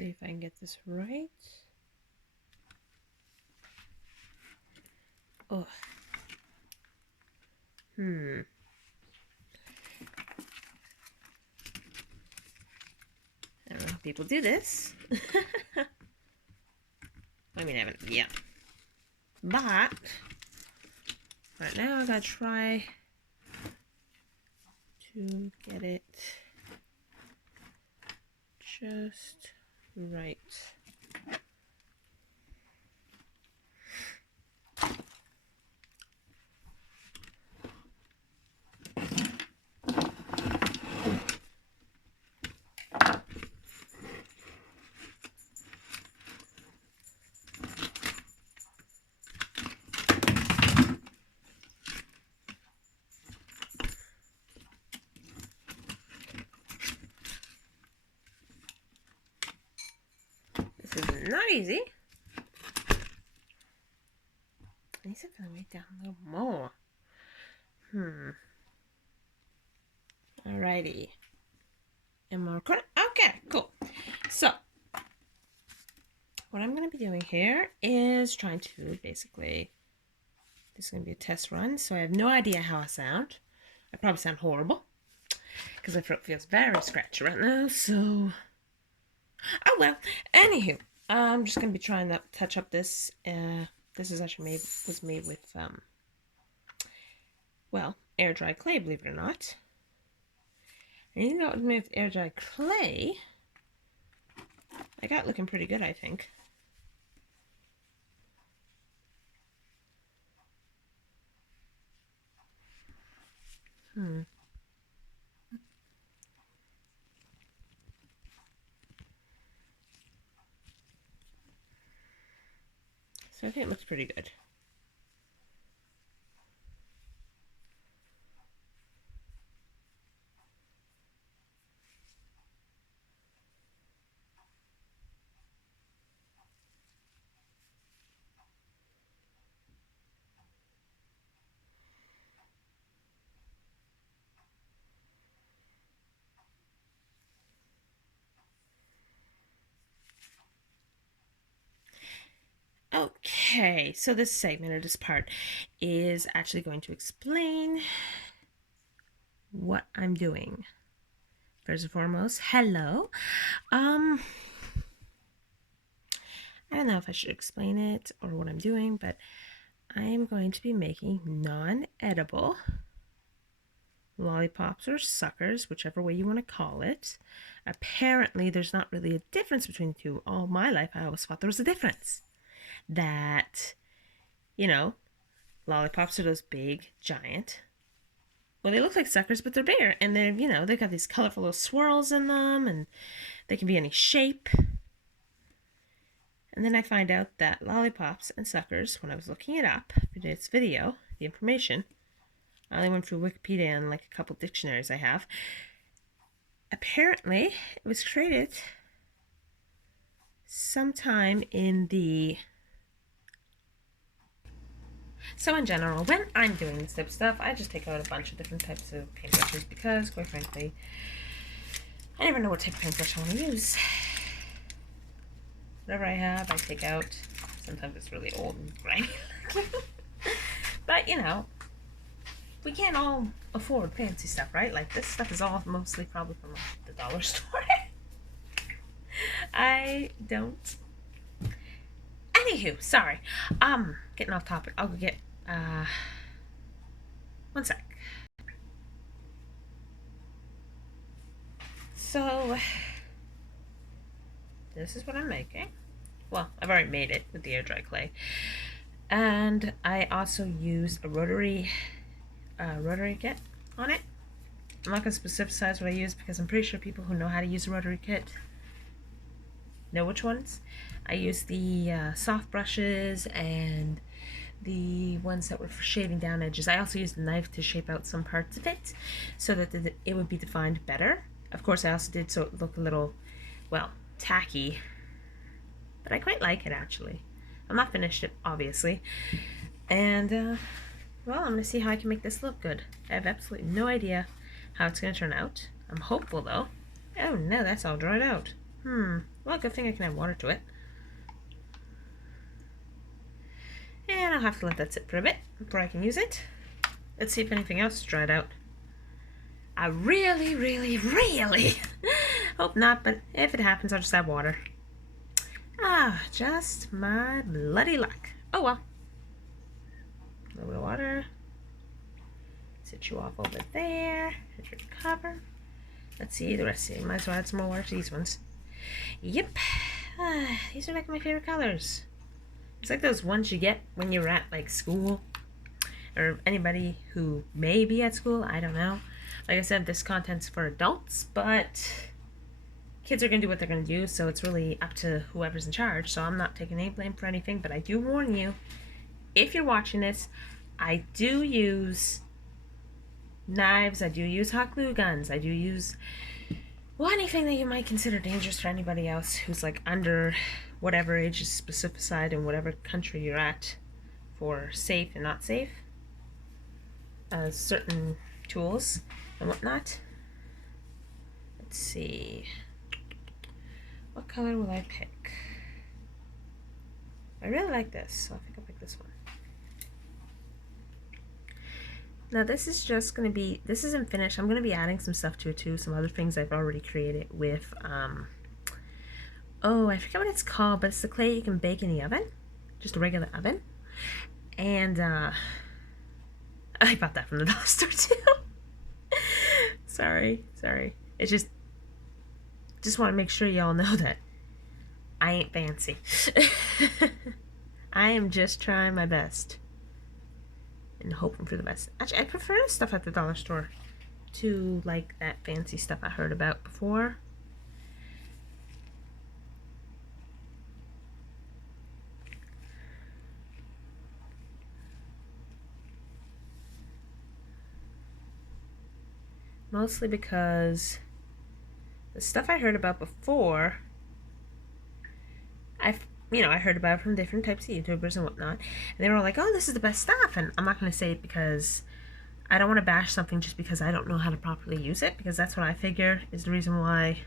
see if I can get this right. Oh. I don't know how people do this. I mean, I haven't yet. But right now I gotta try to get it just right. This is not easy. I need to find my way down a little more. Alrighty. And more recording. Okay, cool. So, what I'm going to be doing here is trying to basically, this is going to be a test run, so I have no idea how I sound. I probably sound horrible because my throat feels very scratchy right now, so oh well. Anywho, I'm just going to be trying to touch up this. This is actually was made with, well, air dry clay, believe it or not. And even though it was made with air dry clay, I got it looking pretty good, I think. So I think it looks pretty good. Okay, so this segment or this part is actually going to explain what I'm doing. First and foremost, hello. I don't know if I should explain it or what I'm doing, but I am going to be making non-edible lollipops or suckers, whichever way you want to call it. Apparently, there's not really a difference between the two. All my life, I always thought there was a difference. That, you know, lollipops are those big, giant, well, they look like suckers, but they're bigger, and they're, you know, they've got these colorful little swirls in them, and they can be any shape. And then I find out that lollipops and suckers, when I was looking it up for this video, the information, I only went through Wikipedia and like a couple dictionaries I have. Apparently, it was created sometime in the... So in general, when I'm doing this type of stuff, I just take out a bunch of different types of paintbrushes because, quite frankly, I never know what type of paintbrush I want to use. Whatever I have, I take out. Sometimes it's really old and grimy. But, you know, we can't all afford fancy stuff, right? Like, this stuff is all mostly probably from the dollar store. I don't. Anywho, sorry. Getting off topic. I'll go get, one sec. So, this is what I'm making. Well, I've already made it with the air dry clay. And I also use a rotary kit on it. I'm not going to specify what I use because I'm pretty sure people who know how to use a rotary kit know which ones. I use the soft brushes and the ones that were for shaving down edges. I also used a knife to shape out some parts of it so that it would be defined better. Of course, I also did so it look a little, well, tacky, but I quite like it actually. I'm not finished it, obviously. And, well, I'm going to see how I can make this look good. I have absolutely no idea how it's going to turn out. I'm hopeful, though. Oh, no, that's all dried out. Well, good thing I can add water to it. And I'll have to let that sit for a bit before I can use it. Let's see if anything else is dried out. I really, really, really hope not, but if it happens, I'll just add water. Just my bloody luck. Oh well. A little bit of water. Sit you off over there. Hit your cover. Let's see the rest of it. Might as well add some more water to these ones. Yep. These are like my favorite colors. It's like those ones you get when you're at like school. Or anybody who may be at school. I don't know. Like I said, this content's for adults, but kids are going to do what they're going to do, so it's really up to whoever's in charge. So I'm not taking any blame for anything, but I do warn you, if you're watching this, I do use knives, I do use hot glue guns, I do use, well, anything that you might consider dangerous for anybody else who's like under whatever age is specified in whatever country you're at for safe and not safe. Certain tools and whatnot. Let's see. What color will I pick? I really like this, so I think I'll pick this one. Now this is just going to be, this isn't finished. I'm going to be adding some stuff to it too, some other things I've already created with, oh, I forget what it's called, but it's the clay you can bake in the oven, just a regular oven. And I bought that from the dollar store too. Sorry. It's just want to make sure y'all know that I ain't fancy. I am just trying my best and hoping for the best. Actually, I prefer stuff at the dollar store to like that fancy stuff I heard about before. Mostly because the stuff I heard about before, I heard about it from different types of YouTubers and whatnot, and they were all like, oh, this is the best stuff, and I'm not going to say it because I don't want to bash something just because I don't know how to properly use it, because that's what I figure is the reason why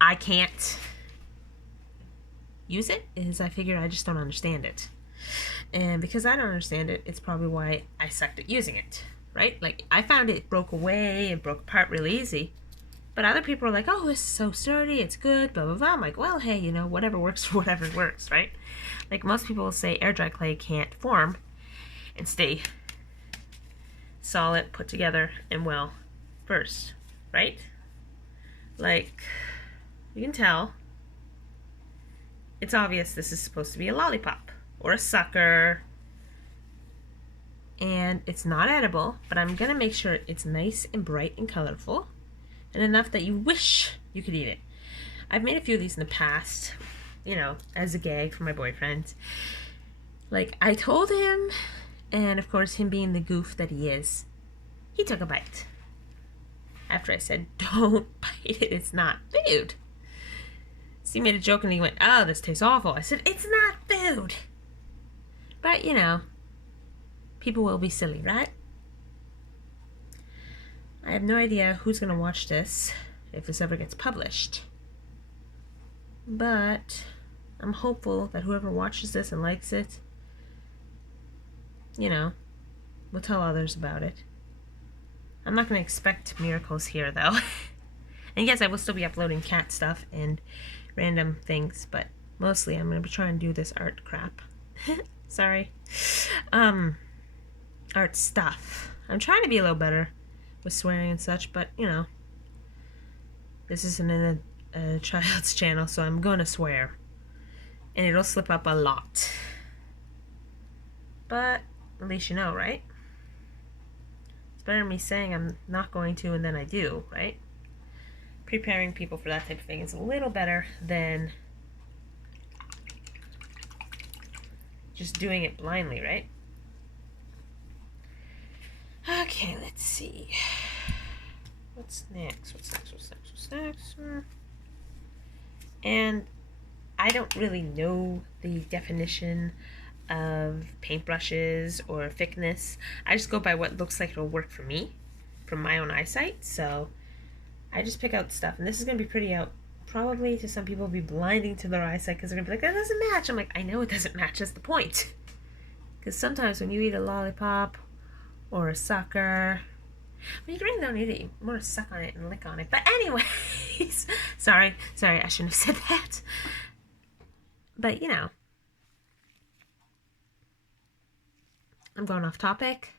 I can't use it, is I figure I just don't understand it. And because I don't understand it, it's probably why I sucked at using it. Right? Like, I found it broke away and broke apart really easy. But other people are like, oh, this is so sturdy, it's good, blah, blah, blah. I'm like, well, hey, whatever works for whatever works, right? Like, most people will say air dry clay can't form and stay solid, put together, and well first, right? Like, you can tell. It's obvious this is supposed to be a lollipop or a sucker. And it's not edible, but I'm gonna make sure it's nice and bright and colorful and enough that you wish you could eat it. I've made a few of these in the past, as a gag for my boyfriend. Like, I told him, and of course him being the goof that he is, he took a bite. After I said, don't bite it, it's not food. So he made a joke and he went, oh, this tastes awful. I said, it's not food. But, people will be silly, right? I have no idea who's going to watch this if this ever gets published. But I'm hopeful that whoever watches this and likes it, will tell others about it. I'm not going to expect miracles here, though. And yes, I will still be uploading cat stuff and random things, but mostly I'm going to be trying to do this art crap. Sorry. Art stuff. I'm trying to be a little better with swearing and such, but this isn't in a child's channel, so I'm going to swear. And it'll slip up a lot. But at least you know, right? It's better than me saying I'm not going to and then I do, right? Preparing people for that type of thing is a little better than just doing it blindly, right? Okay, let's see. What's next? And I don't really know the definition of paintbrushes or thickness. I just go by what looks like it'll work for me from my own eyesight. So I just pick out stuff, and this is going to be probably to some people be blinding to their eyesight because they're gonna be like, that doesn't match. I'm like, I know it doesn't match. That's the point. Because sometimes when you eat a lollipop or a sucker, well, you really don't need it. You want to suck on it and lick on it. But anyways, sorry, I shouldn't have said that. But you know, I'm going off topic.